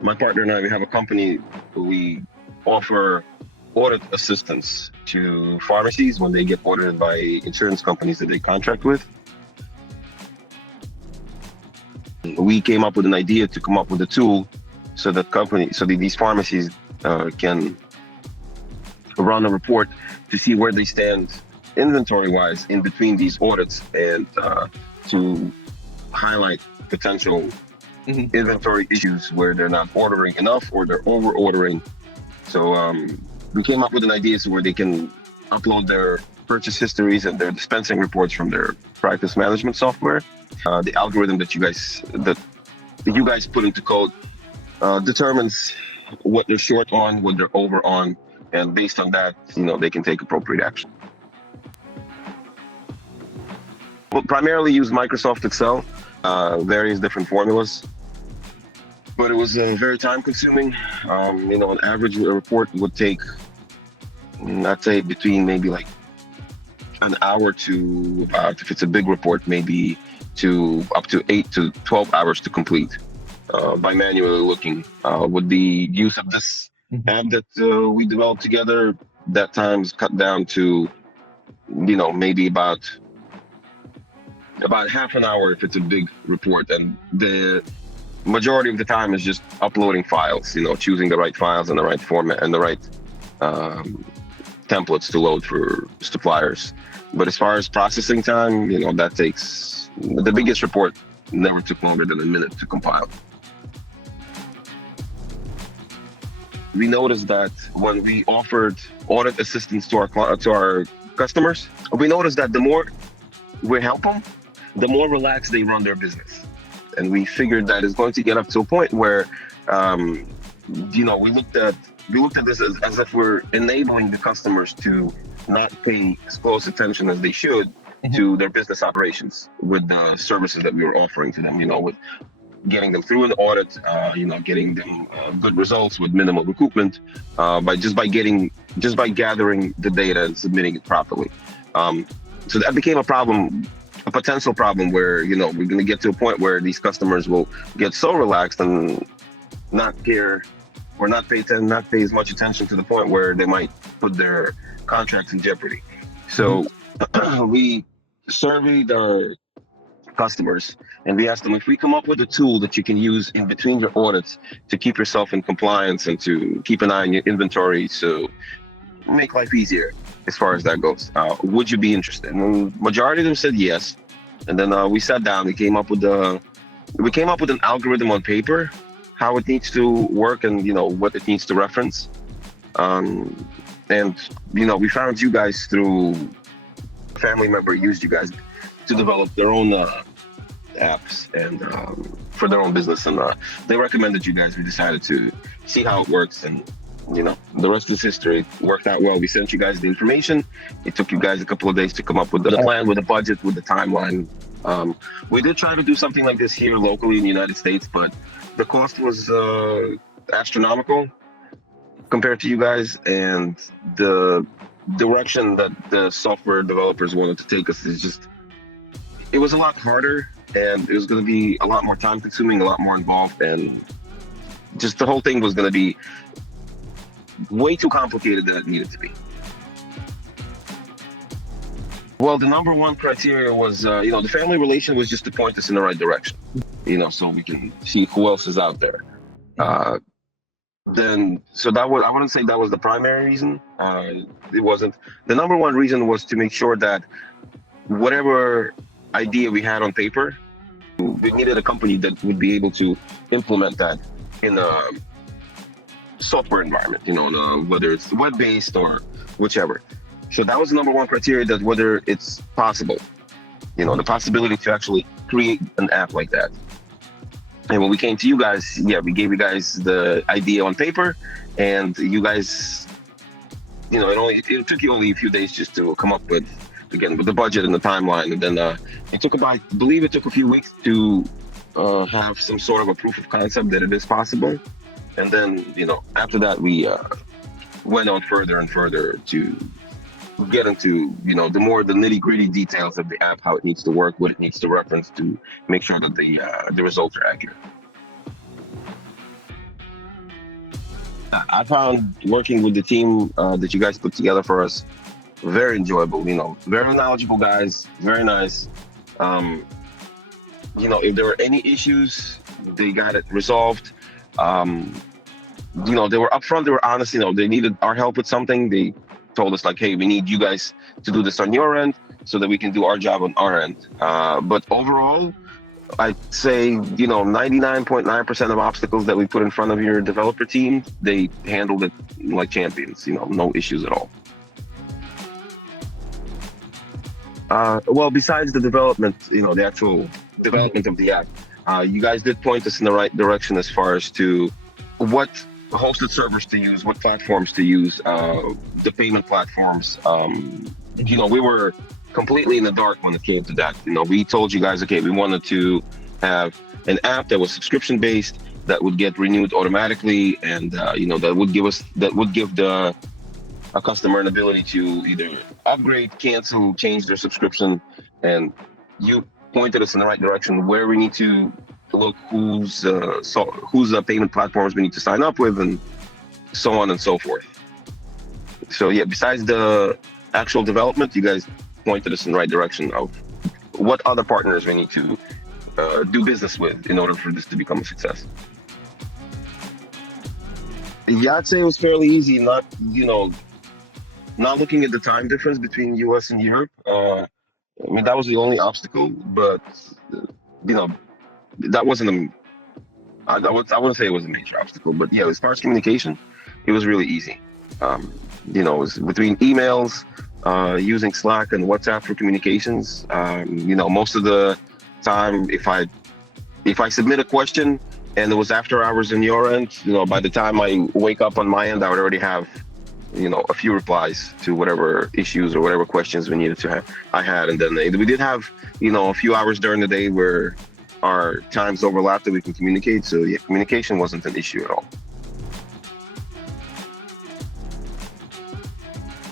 My partner and I, we have a company. We offer audit assistance to pharmacies when they get audited by insurance companies that they contract with. We came up with an idea to come up with a tool so that these pharmacies can run a report to see where they stand inventory-wise in between these audits, and to highlight potential inventory issues where they're not ordering enough or they're over ordering. So we came up with an idea so where they can upload their purchase histories and their dispensing reports from their practice management software. The algorithm that you guys put into code determines what they're short on, what they're over on, and based on that, they can take appropriate action. We'll primarily use Microsoft Excel, various different formulas, but it was very time consuming. On average, a report would take, I'd say, between maybe like an hour to about, if it's a big report, maybe to up to 8 to 12 hours to complete by manually looking. With the use of this app that we developed together, that time's cut down to, maybe about half an hour if it's a big report, and the majority of the time is just uploading files, choosing the right files and the right format and the right templates to load for suppliers. But as far as processing time, that takes, the biggest report never took longer than a minute to compile. We noticed that when we offered audit assistance to our customers, we noticed that the more we help them, the more relaxed they run their business. And we figured that it's going to get up to a point where, we looked at this as if we're enabling the customers to not pay as close attention as they should to their business operations with the services that we were offering to them, with getting them through an audit, getting them good results with minimal recoupment, by gathering the data and submitting it properly. So that became a potential problem where, we're going to get to a point where these customers will get so relaxed and not care or not pay as much attention to the point where they might put their contracts in jeopardy. So we surveyed our customers and we asked them, if we come up with a tool that you can use in between your audits to keep yourself in compliance and to keep an eye on your inventory, so make life easier as far as that goes, would you be interested? And the majority of them said yes. And then we sat down, we came up with an algorithm on paper, how it needs to work and what it needs to reference. And we found you guys through a family member used you guys to develop their own apps and for their own business, and they recommended you guys. We decided to see how it works, and the rest is history. It worked out well. We sent you guys the information. It took you guys a couple of days to come up with the plan, with the budget, with the timeline. We did try to do something like this here locally in the United States, but the cost was astronomical compared to you guys, and the direction that the software developers wanted to take us it was a lot harder, and it was going to be a lot more time consuming, a lot more involved, and just the whole thing was going to be way too complicated than it needed to be. Well, the number one criteria was, the family relation was just to point us in the right direction, so we can see who else is out there. I wouldn't say that was the primary reason. It wasn't. The number one reason was to make sure that whatever idea we had on paper, we needed a company that would be able to implement that in a software environment, whether it's web-based or whichever. So that was the number one criteria, that whether it's possible, the possibility to actually create an app like that. And when we came to you guys, we gave you guys the idea on paper, and you guys, it took you only a few days just to come up with the budget and the timeline. And then I believe it took a few weeks to have some sort of a proof of concept that it is possible. And then, after that, we went on further and further to get into, the more the nitty-gritty details of the app, how it needs to work, what it needs to reference to make sure that the results are accurate. I found working with the team that you guys put together for us very enjoyable. Very knowledgeable guys, very nice. Um, if there were any issues, they got it resolved. Um, they were upfront, they were honest. They needed our help with something. They told us like, hey, we need you guys to do this on your end so that we can do our job on our end. But overall, I'd say, 99.9% of obstacles that we put in front of your developer team, they handled it like champions, no issues at all. Well, besides the development, the actual development of the app, you guys did point us in the right direction as far as to what hosted servers to use, what platforms to use, the payment platforms. We were completely in the dark when it came to that. We told you guys, okay, we wanted to have an app that was subscription based, that would get renewed automatically, and that would give a customer an ability to either upgrade, cancel, change their subscription. And you pointed us in the right direction where we need to look, whose payment platforms we need to sign up with, and so on and so forth. So yeah, besides the actual development, you guys pointed us in the right direction of what other partners we need to do business with in order for this to become a success. Yeah, I'd say it was fairly easy. Not looking at the time difference between US and Europe. I mean, that was the only obstacle, but you know, that wasn't a. I wouldn't say it was a major obstacle, but yeah, as far as communication, it was really easy. It was between emails, using Slack and WhatsApp for communications. Most of the time, if I submit a question and it was after hours on your end, by the time I wake up on my end, I would already have, a few replies to whatever issues or whatever questions we needed to have. I had, and then we did have, a few hours during the day where our times overlapped that we can communicate. So yeah, communication wasn't an issue at all.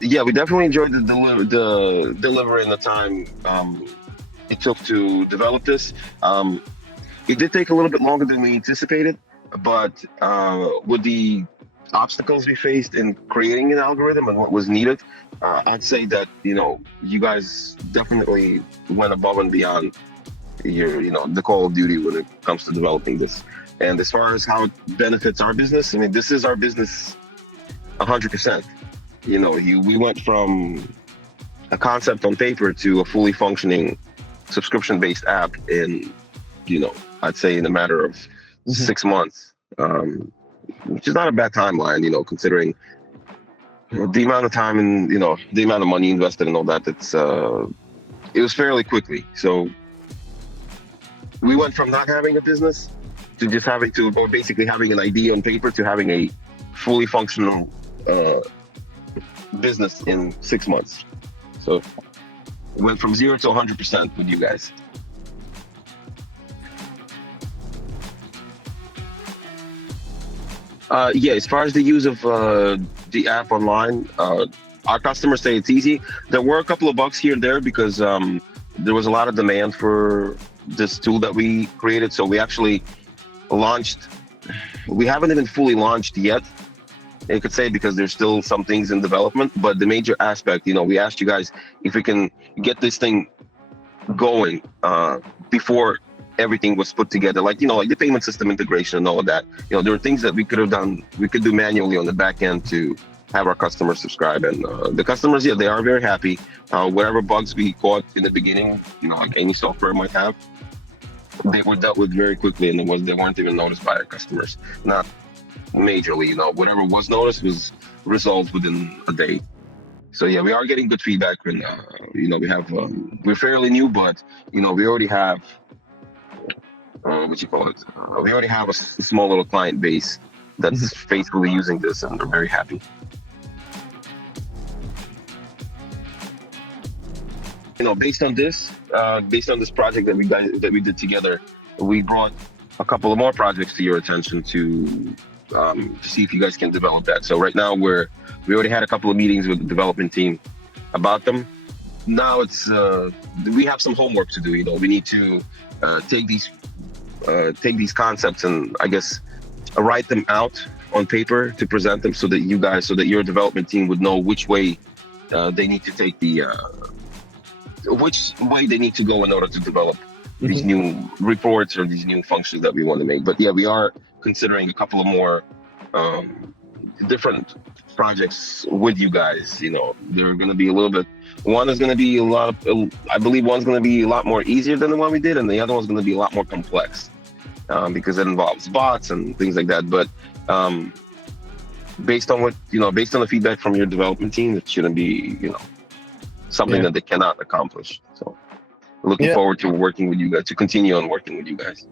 Yeah, we definitely enjoyed the delivery and the time it took to develop this. It did take a little bit longer than we anticipated, but with the obstacles we faced in creating an algorithm and what was needed, I'd say that you guys definitely went above and beyond the call of duty when it comes to developing this. And as far as how it benefits our business, I mean, this is our business 100%. We went from a concept on paper to a fully functioning subscription-based app in, I'd say in a matter of 6 months, which is not a bad timeline, considering the amount of time and, the amount of money invested and all that. It was fairly quickly. So we went from not having a business to just or basically having an idea on paper to having a fully functional business in 6 months. So it went from 0 to 100% with you guys. Yeah, as far as the use of the app online, our customers say it's easy. There were a couple of bugs here and there because there was a lot of demand for this tool that we created. So we actually we haven't even fully launched yet, I could say, because there's still some things in development. But the major aspect, we asked you guys if we can get this thing going before everything was put together, like the payment system integration and all of that. There were things that we could do manually on the back end to have our customers subscribe. And the customers, yeah, they are very happy. Whatever bugs we caught in the beginning, like any software might have, they were dealt with very quickly, and they weren't even noticed by our customers. Not majorly, whatever was noticed was resolved within a day. So yeah, we are getting good feedback, and we're fairly new, but we already have we already have a small little client base that's faithfully using this, and they're very happy. Based on this project that we did together, we brought a couple of more projects to your attention to see if you guys can develop that. So right now we already had a couple of meetings with the development team about them. Now we have some homework to do. We need to take these concepts and, I guess, write them out on paper to present them so that so that your development team would know which way they need to take which way they need to go in order to develop these Hmm. new reports or these new functions that we want to make. But yeah, we are considering a couple of more um, different projects with you guys. They're going to be a little bit. One is going to be a lot of. I believe one's going to be a lot more easier than the one we did, and the other one's going to be a lot more complex because it involves bots and things like that. But um, based on based on the feedback from your development team, it shouldn't be something Yeah. that they cannot accomplish. So looking Yeah. forward to working with you guys, to continue on working with you guys.